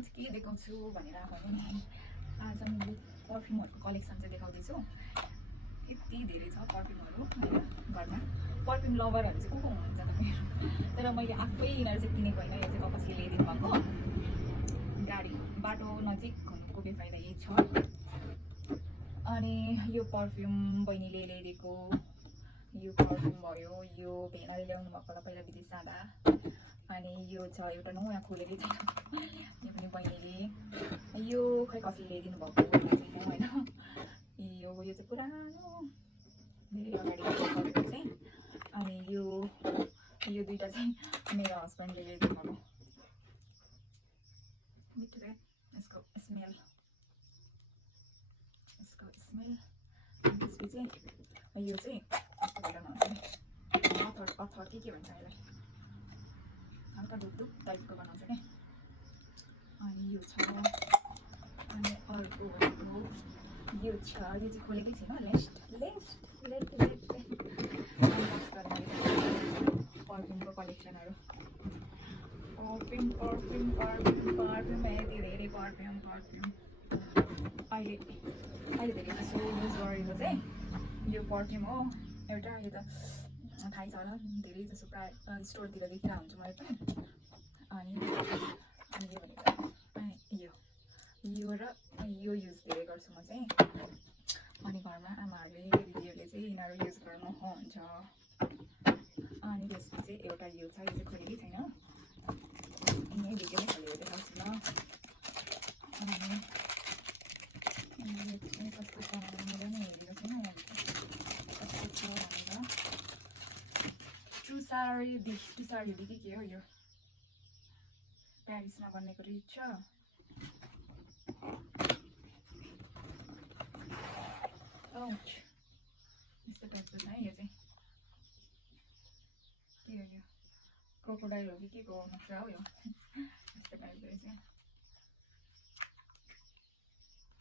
चाहिँ के देखाउँछु भनेर भन्नु नि आज म पर्फ्युमहरूको कलेक्सन चाहिँ देखाउँदैछु यति धेरै छ पर्फ्युमहरू घरमा पर्फ्युम लभरहरू चाहिँ को हुनुहुन्छ तपाईँहरू तर मैले आफै यिनीहरू चाहिँ किनेको होइन यो चाहिँ कसैले ल्याइदिनु भएको गाडी बाटो नजिक हुनुको बेफाइदा यही छ अनि यो पर्फ्युम बहिनीले ल्याइदिएको यो पर्फ्युम भयो यो भेनाले ल्याउनु भएको होला पहिला विदेश जाँदा अनि यो छ एउटा नयाँ खोलेकै छ यो पनि बहिनीले यो खै कसैले ल्याइदिनु भएको चाहिँ होइन यो चाहिँ पुरानो धेरै अगाडि गरेको चाहिँ अनि यो दुईवटा चाहिँ मेरो हस्बेन्डले ल्याइदिनु भएको मिठो चाहिँ यसको स्मेल त्यसपछि यो चाहिँ अथर के भन्छ यसलाई हल्का धुप टाइपको बनाउँछ क्या अनि यो छ अनि अर्को भनेको यो छ यो चाहिँ खोलेकै छैन पर्फ्युमको कलेक्सनहरू पर्फ्युम यति धेरै पर्फ्युम अहिले धेरै जस्तो युज गरेको चाहिँ यो पर्फ्युम हो एउटा यो त थाहै छ होला धेरै जस्तो प्रायः स्टोरतिर देखिरहेको हुन्छ मैले पनि अनि यो भनेको यो र यो युज धेरै गर्छु म चाहिँ अनि घरमा आमाहरूले दिदीहरूले चाहिँ यिनीहरू युज गर्नुहुन्छ अनि त्यसपछि एउटा यो छ यो चाहिँ खोलेकै छैन यहीँ भिडियोमै खोलेर देखाउँछु ल अनि कस्तो छ भनेर नै हेरेको छैन कस्तो छ भनेर टुसारी दिदी के हो यो प्यारिसमा बनेको रहेछ यस्तो टाइपको छ है यो चाहिँ के हो यो क्रोकोडाइल हो कि के को नक्सा हो यो यस्तो टाइपको रहेछ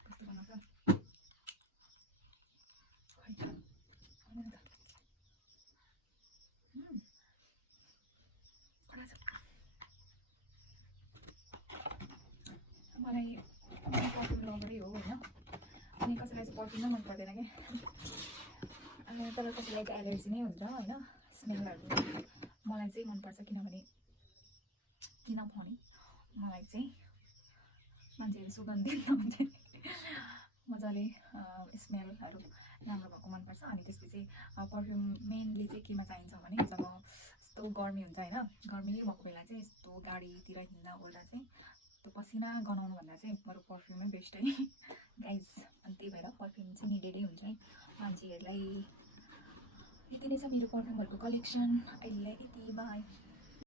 कस्तो बनाउँछ मलाई पर्फ्युम लभरै हो होइन अनि कसैलाई चाहिँ पर्फ्युम नै मन पर्दैन क्या अनि तर कसैलाई चाहिँ एलर्जी नै हुन्छ होइन स्मेलहरू मलाई चाहिँ मनपर्छ किनभने मलाई चाहिँ मान्छेहरू सुगन्धित हुन्छ मजाले स्मेलहरू राम्रो भएको मनपर्छ अनि त्यसपछि पर्फ्युम मेनली चाहिँ केमा चाहिन्छ भने जब यस्तो गर्मी हुन्छ होइन गर्मी भएको बेला चाहिँ यस्तो गाडीतिर हिँड्दा ओर्दा चाहिँ त्यो पसिना गनाउनुभन्दा चाहिँ बरु पर्फ्युमै बेस्ट है गाइज अनि त्यही भएर पर्फ्युम चाहिँ निडेडै हुन्छ है मान्छेहरूलाई यति नै छ मेरो पर्फ्युमहरूको कलेक्सन अहिलेलाई यति बाई